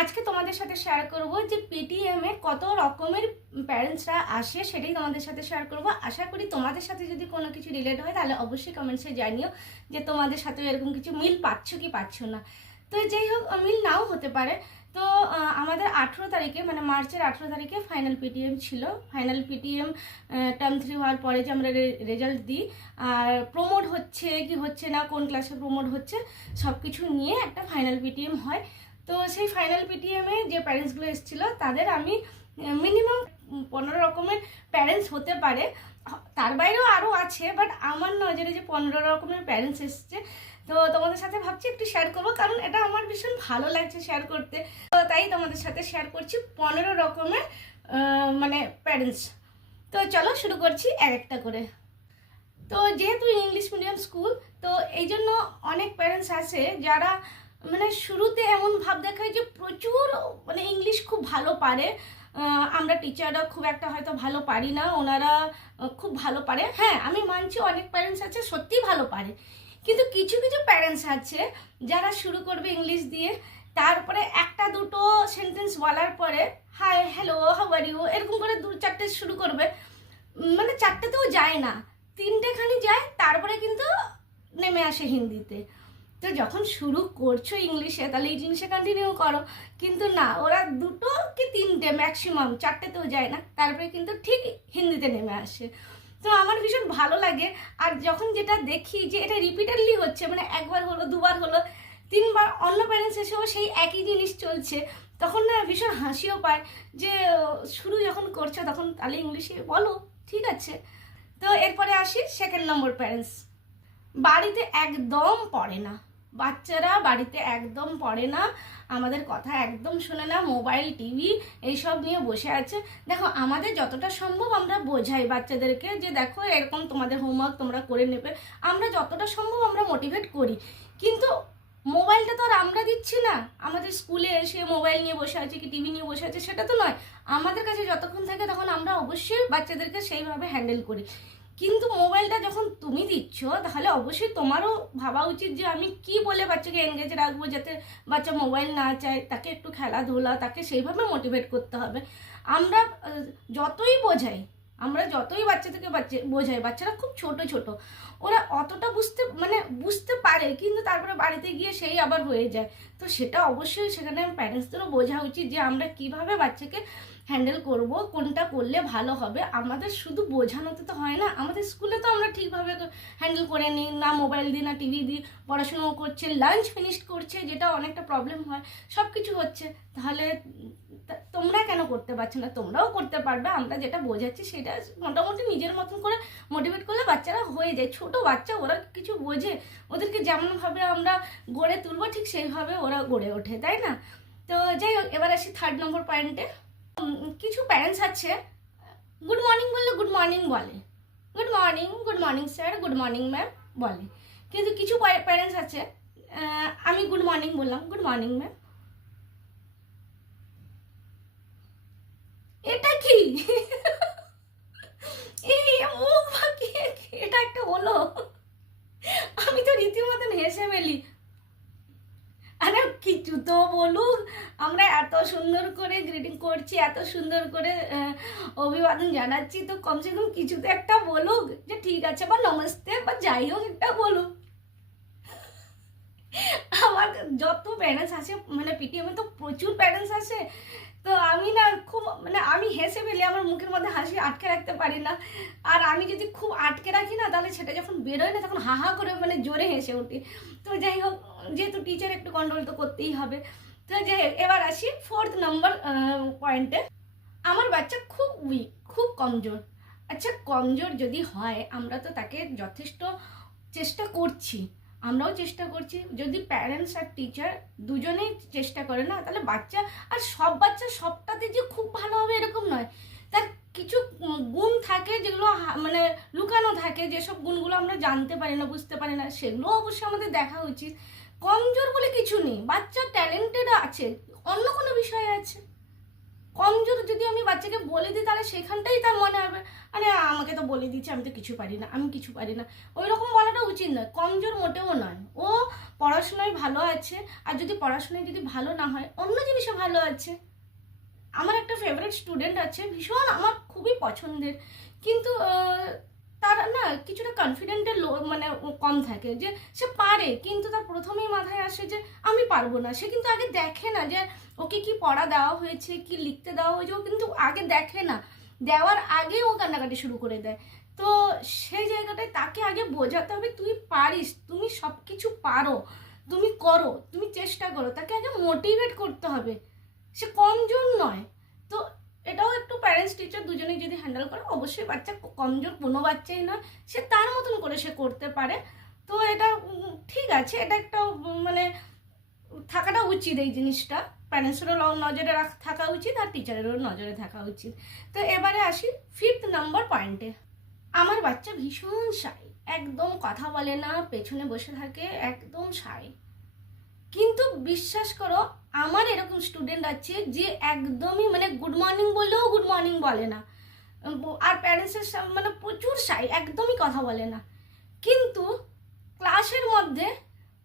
আজকে তোমাদের সাথে শেয়ার করব যে পেটিএম কত রকমের প্যারেন্টসরা আসে সেটাই তোমাদের সাথে শেয়ার করব। আশা করি তোমাদের সাথে যদি কোনো কিছু রিলেট হয় তাহলে অবশ্যই কমেন্টসে জানিও যে তোমাদের সাথে এরকম কিছু মিল পাচ্ছ কি পাচ্ছ না। তো যাই হোক মিল নাও হতে পারে। তো আমাদের আঠেরো তারিখে মানে মার্চের আঠেরো তারিখে ফাইনাল পিটিএম ছিল। ফাইনাল পিটিএম টার্ম থ্রি হওয়ার পরে যে আমরা রেজাল্ট দিই, আর প্রমোট হচ্ছে কি হচ্ছে না, কোন ক্লাসে প্রমোট হচ্ছে সব কিছু নিয়ে একটা ফাইনাল পিটিএম হয়। তো সেই ফাইনাল পিটিএমে যে প্যারেন্টসগুলো এসেছিল, তাদের আমি মিনিমাম পনেরো রকমের প্যারেন্টস হতে পারে। তার বাইরেও আরও আছে বাট আমার নজরে যে পনেরো রকমের প্যারেন্টস এসছে, তো তোমাদের সাথে ভাবছি একটু শেয়ার করব, কারণ এটা আমার ভীষণ ভালো লাগছে শেয়ার করতে। তো তাই তোমাদের সাথে শেয়ার করছি পনেরো রকমের মানে প্যারেন্টস তো চলো শুরু করছি এক একটা করে। তো যেহেতু ইংলিশ মিডিয়াম স্কুল তো এই জন্য অনেক প্যারেন্টস আছে যারা মানে শুরুতে এমন ভাব দেখায় যে প্রচুর মানে ইংলিশ খুব ভালো পারে। আমরা টিচাররা খুব একটা হয়তো ভালো পারি না, ওনারা খুব ভালো পারে। হ্যাঁ আমি মানছি অনেক প্যারেন্টস আছে সত্যিই ভালো পারে। কিন্তু কিছু কিছু প্যারেন্টস আছে যারা শুরু করবে ইংলিশ দিয়ে তারপরে একটা দুটো সেন্টেন্স বলার পরে hi hello how are you এরকম করে দু চারটে শুরু করবে। মানে চারটেতেও যায় না। তিনটেখানি যায়, তারপরে কিন্তু নেমে আসে হিন্দিতে। তো যখন শুরু করছ ইংলিশে, তাহলে ইংলিশে কন্টিনিউ করো। কিন্তু না, ওরা দুটো কি তিনটে ম্যাক্সিমাম চারটেতেও যায় না। তারপরে কিন্তু ঠিক হিন্দিতে নেমে আসে। তো আমার ভীষণ ভালো লাগে। আর যখন যেটা দেখি যে এটা রিপিটেডলি হচ্ছে মানে একবার হলো, দুবার হলো, তিনবার অন্য প্যারেন্টস এসেও সেই একই জিনিস চলছে, তখন না ভীষণ হাসিও পায় যে, শুরু যখন করছ তখন তাহলে ইংলিশে বলো, ঠিক আছে। তো এরপরে আসি সেকেন্ড নম্বর প্যারেন্টস বাড়িতে একদম পড়ে না। বাচ্চারা বাড়িতে একদম পড়ে না, আমাদের কথা একদম শোনে না, মোবাইল, টিভি এইসব নিয়ে বসে আছে। দেখো, আমাদের যতটা সম্ভব আমরা বোঝাই বাচ্চাদেরকে যে দেখো, এরকম তোমাদের হোমওয়ার্ক তোমরা করে নেবে। আমরা যতটা সম্ভব আমরা মোটিভেট করি। কিন্তু মোবাইলটা তো আর আমরা দিচ্ছি না। আমাদের স্কুলে এসে মোবাইল নিয়ে বসে আছে কি টিভি নিয়ে বসে আছে, সেটা তো নয়। আমাদের কাছে যতক্ষণ থাকে তখন আমরা অবশ্যই বাচ্চাদেরকে সেইভাবে হ্যান্ডেল করি। কিন্তু মোবাইলটা যখন তুমি দিচ্ছ, তাহলে অবশ্যই তোমারও ভাবা উচিত যে আমি কি বলে বাচ্চাকে এনগেজ রাখব যাতে বাচ্চা মোবাইল না চায়, তাকে একটু খেলাধুলা, তাকে সেইভাবে মোটিভেট করতে হবে। আমরা যতই বোঝাই আমরা যতই বাচ্চাদেরকে বাচ্চা, বোঝাই, বাচ্চারা খুব ছোট ছোট। ওরা অতটা বুঝতে মানে বুঝতে পারে, কিন্তু তারপরে বাড়িতে গিয়ে সেই আবার হয়ে যায়। তো সেটা অবশ্যই সেখানে প্যারেন্টসদেরও বোঝা উচিত যে আমরা কীভাবে বাচ্চাকে হ্যান্ডেল করব, কোনটা করলে ভালো হবে। আমাদের শুধু বোঝানোতে তো হয় না, আমাদের স্কুলে তো আমরা ঠিকভাবে হ্যান্ডেল করে নিই, না মোবাইল দিই না টিভি দিই পড়াশুনো করছে লাঞ্চ ফিনিশ করছে, যেটা অনেকটা প্রবলেম হয় সব কিছু হচ্ছে। তাহলে তোমরা কেন করতে পারছ না? তোমরাও করতে পারবে। আমরা যেটা বোঝাচ্ছি সেটা মোটামুটি নিজের মতন করে মোটিভেট করলে বাচ্চারা হয়ে যায়। ছোট বাচ্চা ওরা কিছু বোঝে। ওদেরকে যেমনভাবে আমরা গড়ে তুলবো, ঠিক সেইভাবে ওরা গড়ে ওঠে, তাই না? তো যাই হোক, এবার আসি থার্ড নম্বর পয়েন্টে কিছু প্যারেন্টস আছে গুড মর্নিং বললে গুড মর্নিং বলে। Good morning good morning sir good morning ma'am বলে। কিন্তু কিছু প্যারেন্টস আছে আমি গুড মর্নিং বললাম গুড মর্নিং ম্যাম এটা কি? এই এটা একটা হলো? আমি তো রীতিমতন হেসে ফেলি। আরে কিছু তো বলুক আমরা এত সুন্দর করে গ্রিটিং করছি, এত সুন্দর করে অভিবাদন জানাচ্ছি, তো কমসে কম কিছু তো একটা বলুক যে ঠিক আছে বা নমস্তে বা যাই হোক একটা বলুক। আমার যত প্যারেন্টস আছে মানে পিটিএমে তো প্রচুর প্যারেন্টস আছে তো আমি না খুব মানে আমি হেসে ফেলি, আমার মুখের মধ্যে হাসি আটকে রাখতে পারি না। আর আমি যদি খুব আটকে রাখি না, তাহলে সেটা যখন বেরোয় না, তখন হা হা করে মানে জোরে হেসে উঠি। তো যাই হোক, যেহেতু টিচার একটু কন্ট্রোল তো করতেই হবে। তো যাই হোক, এবার আসি ফোর্থ নম্বর পয়েন্টে আমার বাচ্চা খুব উইক খুব কমজোর। আচ্ছা কমজোর যদি হয়, আমরা তো তাকে যথেষ্ট চেষ্টা করছি। আমরাও চেষ্টা করছি, যদি প্যারেন্টস আর টিচার দুজনেই চেষ্টা করে না, তাহলে বাচ্চা আর সব বাচ্চা সবটাতে যে খুব ভালো হবে এরকম নয়। তার কিছু গুণ থাকে যেগুলো মানে লুকানো থাকে, যেসব গুণগুলো আমরা জানতে পারি না, বুঝতে পারি না, সেগুলো অবশ্যই আমাদের দেখা উচিত। কমজোর বলে কিছু নেই, বাচ্চা ট্যালেন্টেড আছে, অন্য কোনো বিষয়ে আছে। কমজোর যদি আমি বাচ্চাকে বলে দিই, তাহলে সেখানটাই তার মনে হবে। আরে, আমাকে তো বলে দিচ্ছে, আমি তো কিছু পারি না, আমি কিছু পারি না। ওই রকম বলাটা উচিত নয়, কমজোর মোটেও নয়। ও পড়াশোনায় ভালো আছে, আর যদি পড়াশোনায় যদি ভালো না হয়, অন্য জিনিসে ভালো আছে। আমার একটা ফেভারিট স্টুডেন্ট আছে, ভীষণ আমার খুবই পছন্দের। কিন্তু তার না কিছুটা কনফিডেন্টের লো মানে কম থাকে যে সে পারে, কিন্তু তার প্রথমেই মাথায় আসে যে আমি পারব না। সে কিন্তু আগে দেখে না যে ওকে কি পড়া দেওয়া হয়েছে, কি লিখতে দেওয়া হয়েছে, ও কিন্তু আগে দেখে না। দেওয়ার আগে ও কান্নাকাটি শুরু করে দেয়। তো সেই জায়গাটায় তাকে আগে বোঝাতে হবে, তুই পারিস, তুমি সব কিছু পারো, তুমি করো, তুমি চেষ্টা করো। তাকে আগে মোটিভেট করতে হবে। সে কমজোর নয়। এটাও একটু প্যারেন্টস টিচার দুজনেই যদি হ্যান্ডেল করে, অবশ্যই বাচ্চা কমজোর কোনো বাচ্চাই নয়, সে তার মতন করে সে করতে পারে। তো এটা ঠিক আছে, এটা একটা মানে থাকাটা উচিত এই জিনিসটা। প্যারেন্টসেরও নজরে রাখ থাকা উচিত আর টিচারেরও নজরে থাকা উচিত। তো এবারে আসি ফিফথ নাম্বার পয়েন্টে আমার বাচ্চা ভীষণ সাই একদম কথা বলে না, পেছনে বসে থাকে, একদম সাই কিন্তু বিশ্বাস করো, আমার এরকম স্টুডেন্ট আছে যে একদমই মানে গুড মর্নিং বললেও গুড মর্নিং বলে না। আর প্যারেন্টসের মানে প্রচুর সাই একদমই কথা বলে না। কিন্তু ক্লাসের মধ্যে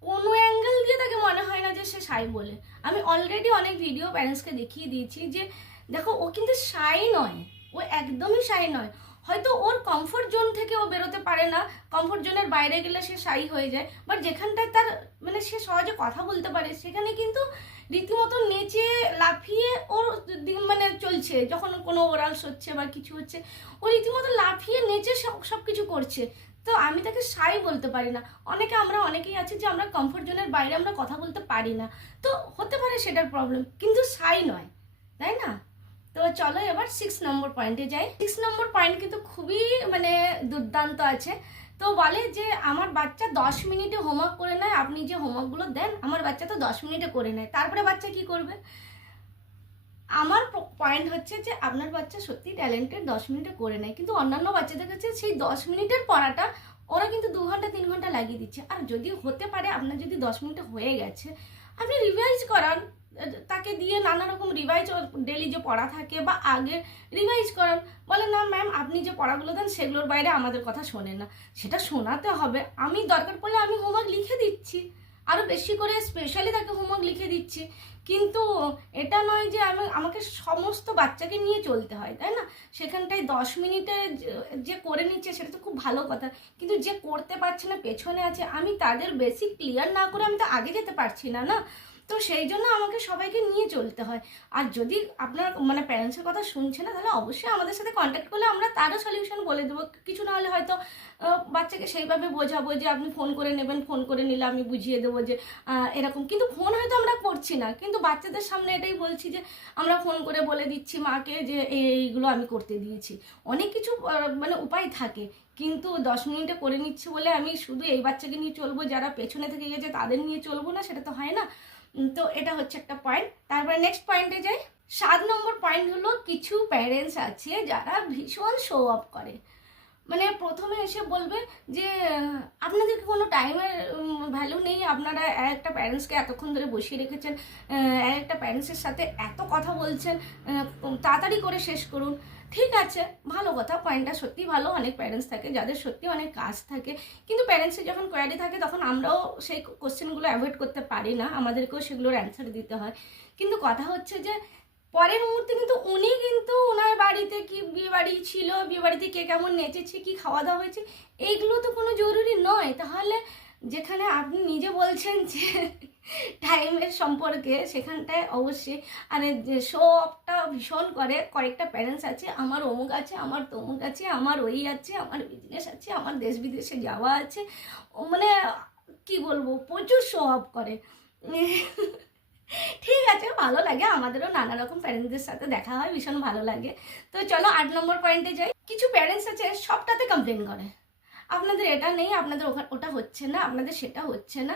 কোনো অ্যাঙ্গেল দিয়ে তাকে মনে হয় না যে সে সাই বলে। আমি অলরেডি অনেক ভিডিও প্যারেন্টসকে দেখিয়ে দিয়েছি যে, দেখো, ও কিন্তু সাই নয়। ও একদমই সাই নয়। হয়তো ওর কমফোর্ট জোন থেকে ও বেরোতে পারে না। কমফোর্ট জোনের বাইরে গেলে সে সাই হয়ে যায়। বাট যেখানটায় তার মানে সে সহজে কথা বলতে পারে, সেখানে কিন্তু রীতিমতো নেচে লাফিয়ে ওর মানে চলছে। যখন কোনো ওরালস হচ্ছে বা কিছু হচ্ছে, ও রীতিমতো লাফিয়ে নেচে সব সব কিছু করছে। তো আমি তাকে সাই বলতে পারি না। অনেকে আমরা, অনেকেই আছে যে আমরা কমফোর্ট জোনের বাইরে আমরা কথা বলতে পারি না। তো হতে পারে সেটার প্রবলেম কিন্তু সাই নয়। তাই না? তো চলো এবার সিক্স নম্বর পয়েন্টে যাই। সিক্স নম্বর পয়েন্ট কিন্তু খুবই মানে দুর্দান্ত আছে। তো বলে যে, আমার বাচ্চা দশ মিনিটে হোমওয়ার্ক করে নেয়, আপনি যে হোমওয়ার্কগুলো দেন, আমার বাচ্চা তো দশ মিনিটে করে নেয়। তারপরে বাচ্চা কি করবে? আমার পয়েন্ট হচ্ছে যে, আপনার বাচ্চা সত্যি ট্যালেন্টেড দশ মিনিটে করে নেয়। কিন্তু অন্যান্য বাচ্চাদের কাছে সেই দশ মিনিটের পড়াটা, ওরা কিন্তু দু ঘণ্টা, তিন ঘণ্টা লাগিয়ে দিচ্ছে। আর যদি হতে পারে, আপনার যদি দশ মিনিটে হয়ে গেছে, আপনি রিভাইজ করান। তাকে দিয়ে নানা রকম রিভাইজ ডেলি যে পড়া থাকে বা আগে রিভাইজ করান বলে, না ম্যাম আপনি যে পড়াগুলো দেন সেগুলোর বাইরে আমাদের কথা শোনেন না। সেটা শোনাতে হবে। আমি দরকার পড়লে আমি হোমওয়ার্ক লিখে দিচ্ছি। আরও বেশি করে স্পেশালি তাকে হোমওয়ার্ক লিখে দিচ্ছি। কিন্তু এটা নয় যে আমি, আমাকে সমস্ত বাচ্চাকে নিয়ে চলতে হয়, তাই না? সেখানটায় দশ মিনিটে যে করে নিচ্ছে, সেটা তো খুব ভালো কথা। কিন্তু যে করতে পারছে না, পেছনে আছে, আমি তাদের বেশি ক্লিয়ার না করে আমি তো আগে যেতে পারছি না না? তো সেই জন্য আমাকে সবাইকে নিয়ে চলতে হয়। আর যদি আপনার মানে প্যারেন্টসের কথা শুনছে না, তাহলে অবশ্যই আমাদের সাথে কন্ট্যাক্ট করলে আমরা তারও সলিউশন বলে দেবো। কিছু না হলে হয়তো বাচ্চাকে সেইভাবে বোঝাবো যে আপনি ফোন করে নেবেন ফোন করে নিলে আমি বুঝিয়ে দেবো যে এরকম। কিন্তু ফোন হয়তো আমরা করছি না। কিন্তু বাচ্চাদের সামনে এটাই বলছি যে, আমরা ফোন করে বলে দিচ্ছি মাকে যে এই- এইগুলো আমি করতে দিয়েছি। অনেক কিছু মানে উপায় থাকে। কিন্তু দশ মিনিটে করে নিচ্ছি বলে আমি শুধু এই বাচ্চাকে নিয়ে চলবো, যারা পেছনে থেকে গেছে তাদের নিয়ে চলবো না, সেটা তো হয় না। তো এটা হচ্ছে একটা পয়েন্ট তারপরে নেক্সট পয়েন্টে যাই। সাত নম্বর পয়েন্ট হলো কিছু প্যারেন্টস আছে যারা ভীষণ শো অফ করে। মানে প্রথমে এসে বলবে যে, আপনাদের কোনো টাইমের ভ্যালু নেই? আপনারা একটা প্যারেন্টসকে এতক্ষণ ধরে বসিয়ে রেখেছেন একটা প্যারেন্টসের সাথে এত কথা বলছেন তাড়াতাড়ি করে শেষ করুন। ঠিক আছে, ভালো কথা। পয়েন্টটা সত্যি ভালো, অনেক প্যারেন্টস থাকে, যাদের সত্যি অনেক কাজ থাকে। কিন্তু প্যারেন্টসের যখন কোয়ারি থাকে, তখন আমরাও সেই কোশ্চেনগুলো অ্যাভয়েড করতে পারি না। আমাদেরকেও সেগুলোর অ্যান্সার দিতে হয়। কিন্তু কথা হচ্ছে যে, পরের মুহূর্তে কিন্তু উনি কিন্তু ওনার বাড়িতে কি বিয়ে বাড়ি ছিল বিয়ে বাড়িতে কে কেমন নেচেছে, কি খাওয়া দাওয়া হয়েছে, এইগুলো তো কোনো জরুরি নয়। তাহলে যেখানে আপনি নিজে বলছেন যে টাইমের সম্পর্কে সেখানটায় অবশ্যই আরে শো অফটা ভীষণ করে, কয়েকটা প্যারেন্টস আছে, আমার অমুক আছে, আমার তমুক আছে, আমার ওই আছে, আমার বিজনেস আছে, আমার দেশ বিদেশে যাওয়া আছে মানে কি বলব, প্রচুর শো অফ করে। ঠিক আছে, ভালো লাগে, আমাদেরও নানা রকম প্যারেন্টসদের সাথে দেখা হয়, ভীষণ ভালো লাগে। তো চলো আট নম্বর পয়েন্টে যাই। কিছু প্যারেন্টস আছে, সবটাতে কমপ্লেন করে। আপনাদের এটা নেই, আপনাদের ওটা হচ্ছে না, আপনাদের সেটা হচ্ছে না।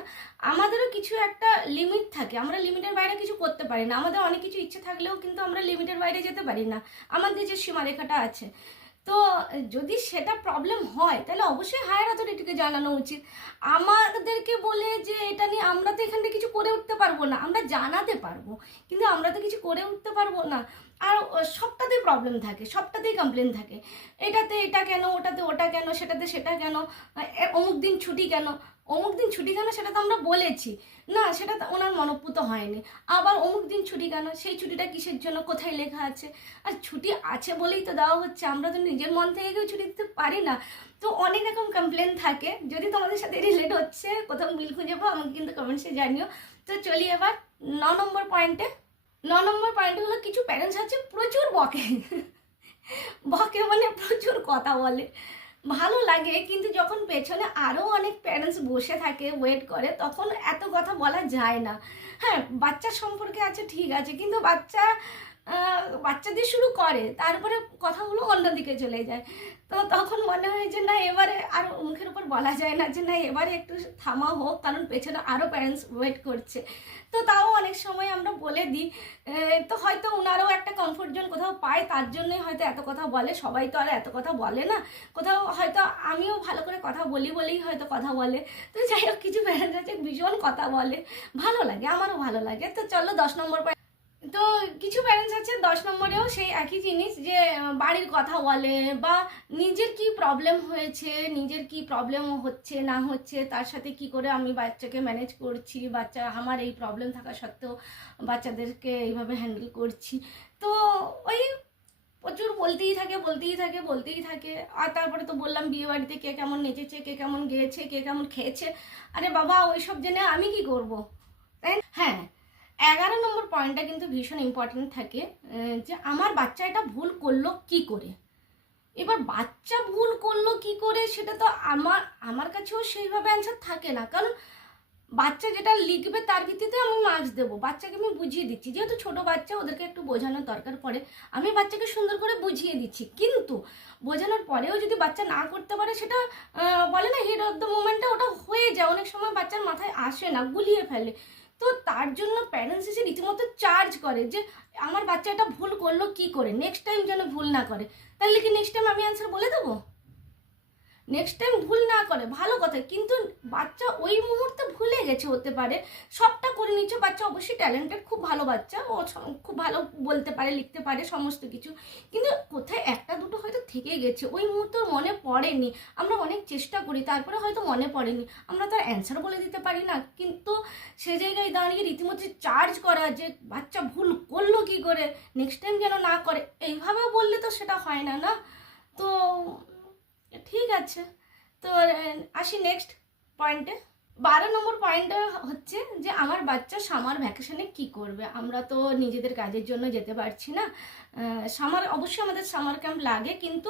আমাদেরও কিছু একটা লিমিট থাকে, আমরা লিমিটের বাইরে কিছু করতে পারি না। আমাদের অনেক কিছু ইচ্ছে থাকলেও কিন্তু আমরা লিমিটের বাইরে যেতে পারি না। আমাদের যে সীমারেখাটা আছে। তো যদি সেটা প্রবলেম হয়, তাহলে অবশ্যই হায়ার অথরিটিকে জানানো উচিত। আমাদেরকে বলে যে এটা নিয়ে আমরা তো এখান থেকে কিছু করে উঠতে পারব না, আমরা জানাতে পারব। কিন্তু আমরা তো কিছু করে উঠতে পারব না। আর সবটাতেই প্রবলেম থাকে, সবটাতেই কমপ্লেন থাকে। এটাতে এটা কেন, ওটাতে ওটা কেন, সেটাতে সেটা কেন অমুক দিন ছুটি কেন? অমুক দিন ছুটি কেন সেটা তো আমরা বলেছি। না, সেটা ওনার মনোপুত হয়নি। আবার অমুক দিন ছুটি কেন? সেই ছুটিটা কিসের জন্য? কোথায় লেখা আছে? আর ছুটি আছে বলেই তো দেওয়া হচ্ছে। আমরা তো নিজের মন থেকে কেউ ছুটি দিতে পারি না। তো অনেক রকম কমপ্লেন থাকে। যদি তোমাদের সাথে রিলেট হচ্ছে, কোথাও মিল খুঁজে পাও, আমাকে কিন্তু কমেন্টসে জানিও। তো চলি এবার ন নম্বর পয়েন্টে ন নম্বর পয়েন্ট হলো কিছু প্যারেন্টস আছে প্রচুর বকে। বকে মানে প্রচুর কথা বলে। ভালো লাগে কিন্তু যখন পেছনে আরও অনেক প্যারেন্টস বসে থাকে ওয়েট করে তখন এত কথা বলা যায় না। হ্যাঁ বাচ্চা সম্পর্কে আছে ঠিক আছে কিন্তু বাচ্চা আহ, বাচ্চা দিয়ে শুরু করে তারপরে কথাগুলো অন্যদিকে চলে যায়। তো তখন মনে হয় যে না, এবারে আর মুখের উপর বলা যায় না যে না, এবারে একটু থামা হোক, কারণ পেছনে আরও প্যারেন্টস ওয়েট করছে। তো তাও অনেক সময় আমরা বলে দিই তো হয়তো ওনারও একটা কমফোর্ট জোন কোথাও পায়, তার জন্যই হয়তো এত কথা বলে, সবাই তো আর এত কথা বলে না। কোথাও হয়তো আমিও ভালো করে কথা বলি বলেই হয়তো কথা বলে। তো যাই হোক, কিছু প্যারেন্টস আছে, ভীষণ কথা বলে। ভালো লাগে, আমারও ভালো লাগে। তো চলো, দশ নম্বর তো কিছু প্যারেন্টস আছে, দশ নম্বরেও সেই একই জিনিস যে বাড়ির কথা বলে বা নিজের কি প্রবলেম হয়েছে, নিজের কি প্রবলেম হচ্ছে, না হচ্ছে, তার সাথে কি করে আমি বাচ্চাকে ম্যানেজ করছি, বাচ্চা, আমার এই প্রবলেম থাকা সত্ত্বেও বাচ্চাদেরকে এইভাবে হ্যান্ডেল করছি। তো ওই প্রচুর বলতেই থাকে বলতেই থাকে বলতেই থাকে। আর তারপরে তো বললাম বিয়ে বাড়িতে কে কেমন নেচেছে, কে কেমন গেয়েছে, কে কেমন খেয়েছে। আরে বাবা ওই সব জেনে আমি কি করব? তাই? হ্যাঁ এগারো নম্বর পয়েন্টটা কিন্তু ভীষণ ইম্পর্টেন্ট থাকে যে আমার বাচ্চা এটা ভুল করল কি করে? এবার বাচ্চা ভুল করল কি করে সেটা তো আমার আমার কাছেও সেইভাবে অ্যান্সার থাকে না। কারণ বাচ্চা যেটা লিখবে তার ভিত্তিতে আমি মার্কস দেবো। বাচ্চাকে আমি বুঝিয়ে দিচ্ছি। যেহেতু ছোট বাচ্চা, ওদেরকে একটু বোঝানোর দরকার পড়ে। আমি বাচ্চাকে সুন্দর করে বুঝিয়ে দিচ্ছি। কিন্তু বোঝানোর পরেও যদি বাচ্চা না করতে পারে, সেটা বলে না হিট অফ দ্য মোমেন্টটা ওটা হয়ে যায়। অনেক সময় বাচ্চার মাথায় আসে না, গুলিয়ে ফেলে। তো তার জন্য প্যারেন্টস এসে রীতিমতো চার্জ করে যে, আমার বাচ্চাটা ভুল করল, কি করে? নেক্সট টাইম যেন ভুল না করে। তাহলে কি নেক্সট টাইম আমি অ্যান্সার বলে দেবো? নেক্সট টাইম ভুল না করে, ভালো কথা। কিন্তু বাচ্চা ওই মুহূর্তে ভুলে গেছে হতে পারে। সবটা করে নিচ্ছে বাচ্চা অবশ্যই ট্যালেন্টেড খুব ভালো বাচ্চা। ও খুব ভালো বলতে পারে, লিখতে পারে, সমস্ত কিছু। কিন্তু কোথায় একটা দুটো হয়তো থেকে গেছে। ওই মুহূর্তে মনে পড়েনি। আমরা অনেক চেষ্টা করি, তারপরে হয়তো মনে পড়েনি। আমরা তার অ্যান্সার বলে দিতে পারি না। কিন্তু সে জায়গায় দাঁড়িয়ে রীতিমতো চার্জ করা যে বাচ্চা ভুল করল কি করে নেক্সট টাইম যেন না করে, এইভাবে বললে তো সেটা হয় না না? তো ঠিক আছে। তো আসি নেক্সট পয়েন্টে বারো নম্বর পয়েন্ট হচ্ছে যে, আমার বাচ্চা সামার ভ্যাকেশানে কি করবে? আমরা তো নিজেদের কাজের জন্য যেতে পারছি না। সামার অবশ্যই আমাদের সামার ক্যাম্প লাগে, কিন্তু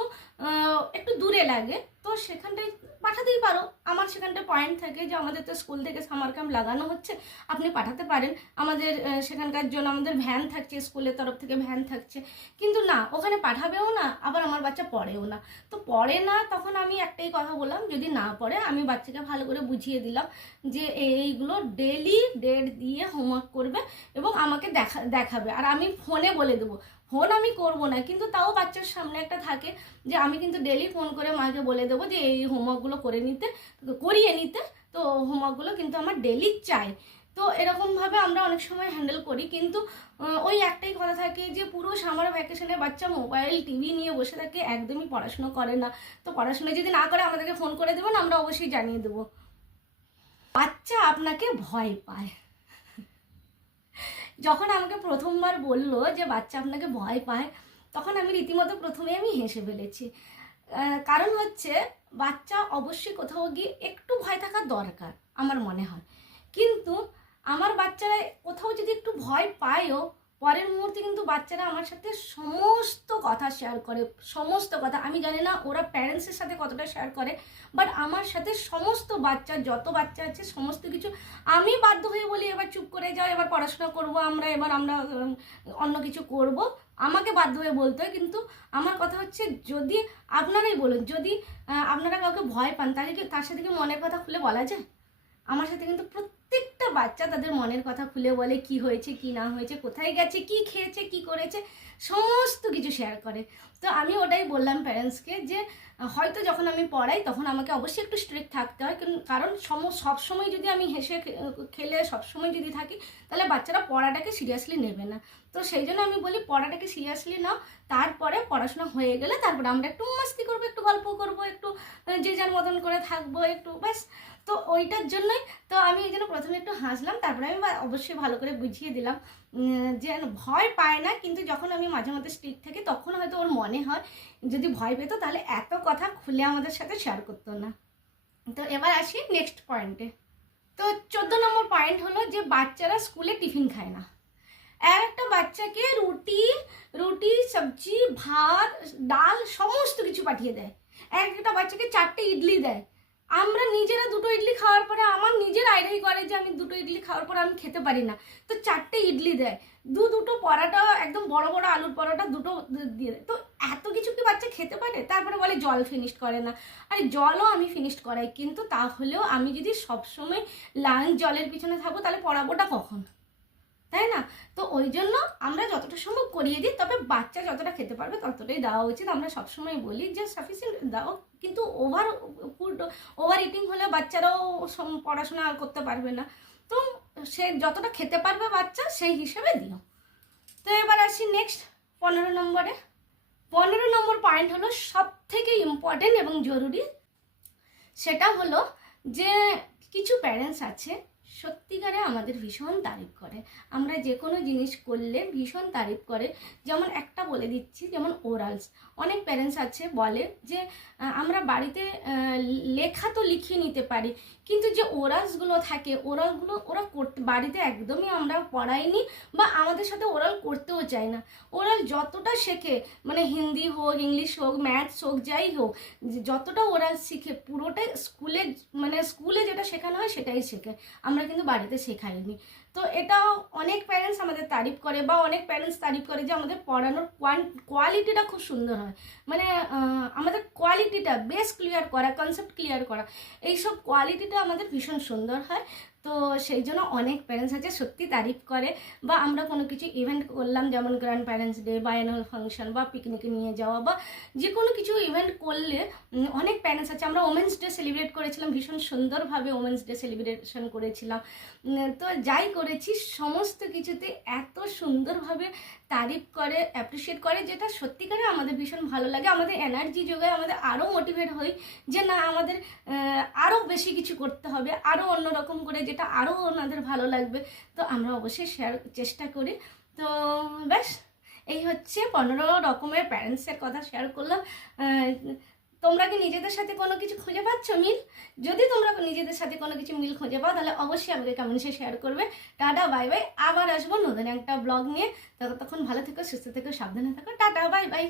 একটু দূরে লাগে। তো সেখানটায় পাঠাতেই পারো। আমার সেখানটায় পয়েন্ট থাকে যে আমাদের তো স্কুল থেকে সামার ক্যাম্প লাগানো হচ্ছে, আপনি পাঠাতে পারেন। আমাদের সেখানকার জন্য আমাদের ভ্যান থাকছে স্কুলের তরফ থেকে ভ্যান থাকছে। কিন্তু না, ওখানে পাঠাবেও না, আবার আমার বাচ্চা পড়েও না। তো পড়ে না, তখন আমি একটাই কথা বললাম, যদি না পড়ে, আমি বাচ্চাকে ভালো করে বুঝিয়ে দিলাম যে এইগুলো ডেলি ডেট দিয়ে হোমওয়ার্ক করবে এবং আমাকে দেখা, দেখাবে। আর আমি ফোনে বলে দেবো ফোন আমি করব না। কিন্তু তাও বাচ্চার সামনে একটা থাকে যে আমি কিন্তু ডেলি ফোন করে মাকে বলে দেবো যে, এই হোমওয়ার্কগুলো করে নিতে, করিয়ে নিতে। তো হোমওয়ার্কগুলো কিন্তু আমার ডেলি চাই। তো এরকমভাবে আমরা অনেক সময় হ্যান্ডেল করি। কিন্তু ওই একটাই কথা থাকে যে, পুরো সামার ভ্যাকেশনে বাচ্চা মোবাইল টিভি নিয়ে বসে থাকে, একদমই পড়াশুনো করে না। তো পড়াশোনা যদি না করে আমাদেরকে ফোন করে দেবেন, আমরা অবশ্যই জানিয়ে দেবো। বাচ্চা আপনাকে ভয় পায়। যখন আমাকে প্রথমবার বলল যে বাচ্চা আপনাকে ভয় পায়, তখন আমি রীতিমতো প্রথমে আমি হেসে ফেলেছি। কারণ হচ্ছে বাচ্চা অবশ্যই কোথাও গিয়ে একটু ভয় থাকা দরকার, আমার মনে হয়। কিন্তু আমার বাচ্চারা কোথাও যদি একটু ভয় পায়ও পরের মুহূর্তে কিন্তু বাচ্চারা আমার সাথে সমস্ত কথা শেয়ার করে, সমস্ত কথা। আমি জানি না ওরা প্যারেন্টসের সাথে কতটা শেয়ার করে বাট আমার সাথে সমস্ত বাচ্চা, যত বাচ্চা আছে, সমস্ত কিছু। আমি বাধ্য হয়ে বলি, এবার চুপ করে যাও, এবার পড়াশোনা করব আমরা, এবার আমরা অন্য কিছু করব। আমাকে বাধ্য হয়ে বলতে হয়, কিন্তু আমার কথা হচ্ছে, যদি আপনারাই বলুন, যদি আপনারা কাউকে ভয় পান, তাহলে কি তার সাথে কি মনের কথা খুলে বলা যায়? আমার সাথে কিন্তু প্রত্যেকটা বাচ্চা তাদের মনের কথা খুলে বলে কি হয়েছে, কি না হয়েছে, কোথায় গেছে, কি খেয়েছে, কি করেছে, সমস্ত কিছু শেয়ার করে। তো আমি ওটাই বললাম প্যারেন্টসকে যে, হয়তো যখন আমি পড়াই তখন আমাকে অবশ্যই একটু স্ট্রিক্ট থাকতে হয়, কারণ সম সবসময় যদি আমি হেসে খেলে সবসময় যদি থাকি, তাহলে বাচ্চারা পড়াটাকে সিরিয়াসলি নেবে না। তো সেই জন্য আমি বলি পড়াটাকে সিরিয়াসলি নাও, তারপরে পড়াশোনা হয়ে গেলে তারপরে আমরা একটু মাস্তি করব, একটু গল্প করব, একটু যে যার মতন করে থাকব, একটু, ব্যাস। তো ওইটার জন্যই তো আমি এই জন্য প্রথমে একটু হাসলাম, তারপরে আমি অবশ্যই ভালো করে বুঝিয়ে দিলাম যে ভয় পায় না, কিন্তু যখন আমি মাঝে মধ্যে স্ট্রিক থাকি তখন হয়তো ওর মনে হয়, যদি ভয় পেতো তাহলে এত কথা খুলে আমাদের সাথে শেয়ার করতো না। তো এবার আসি নেক্সট পয়েন্টে তো চোদ্দ নম্বর পয়েন্ট হলো যে বাচ্চারা স্কুলে টিফিন খায় না। এক একটা বাচ্চাকে রুটি রুটি, সবজি, ভাত, ডাল, সমস্ত কিছু পাঠিয়ে দেয়। এক একটা বাচ্চাকে চারটে ইডলি দেয়। আমরা নিজেরা দুটো ইডলি খাওয়ার পরে আমার নিজের আইডাই করে যে আমি দুটো ইডলি খাওয়ার পরে আমি খেতে পারি না। তো চারটে ইডলি দেয়। দু দুটো পরাটা, একদম বড় বড় আলুর পরোটা দুটো দিয়ে দেয়। তো এত কিছু কি বাচ্চা খেতে পারে? তারপরে বলে জল ফিনিশ করে না। আরে জলও আমি ফিনিশ করাই। কিন্তু তাহলেও আমি যদি সবসময় লাঞ্চ জলের পিছনে থাকব, তাহলে পড়াবোটা কখন? তাই না? তো ওই জন্য আমরা যতটা সম্ভব করিয়ে দিই, তবে বাচ্চা যতটা খেতে পারবে ততটাই দেওয়া উচিত। আমরা সবসময় বলি যে সাফিসিয়েন্ট দাও, কিন্তু ওভার ফুড ওভার ইটিং হলে বাচ্চারাও পড়াশোনা আর করতে পারবে না। তো সে যতটা খেতে পারবে বাচ্চা, সেই হিসেবে দিও। তো এবার আসি নেক্সট পনেরো নম্বরে। পনেরো নম্বর পয়েন্ট হলো সব থেকে ইম্পর্টেন্ট এবং জরুরি। সেটা হলো যে কিছু প্যারেন্টস আছে সত্যিকারে আমাদের ভীষণ তারিফ করে। আমরা যে কোনো জিনিস করলে ভীষণ তারিফ করে। যেমন একটা বলে দিচ্ছি, যেমন ওরালস অনেক প্যারেন্টস আছে বলে যে আমরা বাড়িতে লেখা তো লিখিয়ে নিতে পারি, কিন্তু যে ওরালসগুলো থাকে ওরালগুলো ওরা করতে বাড়িতে একদমই আমরা পড়াইনি বা আমাদের সাথে ওরাল করতেও চাই না। ওরাল যতটা শেখে মানে হিন্দি হোক, ইংলিশ হোক ম্যাথস হোক, যাই হোক, যতটা ওরাল শিখে, পুরোটাই স্কুলে মানে স্কুলে যেটা শেখানো হয় সেটাই শেখে। আমরা কিন্তু বাড়িতে শেখাইনি। তো এটাও অনেক প্যারেন্টস আমাদের তারিফ করে বা অনেক প্যারেন্টস তারিফ করে যে আমাদের পড়ানোর কোয়ালিটিটা খুব সুন্দর হয়। মানে আমাদের কোয়ালিটিটা বেশ ক্লিয়ার করা কনসেপ্ট ক্লিয়ার করা, এইসব কোয়ালিটিটা আমাদের ভীষণ সুন্দর হয়। তো সেই জন্য অনেক প্যারেন্টস আছে, সত্যি তারিফ করে। বা আমরা কোনো কিছু ইভেন্ট করলাম, যেমন গ্র্যান্ড প্যারেন্টস ডে বা অ্যানুয়াল ফাংশন বা পিকনিকে নিয়ে যাওয়া বা যে কোনো কিছু ইভেন্ট করলে অনেক প্যারেন্টস আছে। আমরা ওমেন্স ডে সেলিব্রেট করেছিলাম, ভীষণ সুন্দরভাবে ওমেন্স ডে সেলিব্রেশন করেছিলাম। তো যাই করেছি, সমস্ত কিছুতে এত সুন্দরভাবে তারিফ করে অ্যাপ্রিসিয়েট করে, যেটা সত্যিকারে আমাদের ভীষণ ভালো লাগে। আমাদের এনার্জি যোগায় আমাদের আরও মোটিভেট হই যে না, আমাদের আরও বেশি কিছু করতে হবে আরও অন্যরকম করে যেটা আরও ওনাদের ভালো লাগবে। তো আমরা অবশ্যই শেয়ার চেষ্টা করি। তো ব্যাস, এই হচ্ছে পনেরো রকমের প্যারেন্টসের কথা শেয়ার করলাম। তোমরা কি নিজেদের সাথে কোনো কিছু খুঁজে পাচ্ছ, মিল? যদি তোমরা নিজেদের সাথে কোনো কিছু মিল খুঁজে পাও, তাহলে অবশ্যই আমাকে কমেন্টসে শেয়ার করবে। টাটা বাই বাই আবার আসব নতুন একটা ব্লগ নিয়ে। ততক্ষণ ভালো থেকো, সুস্থ থেকো, সাবধানে থাকো। Tata bye by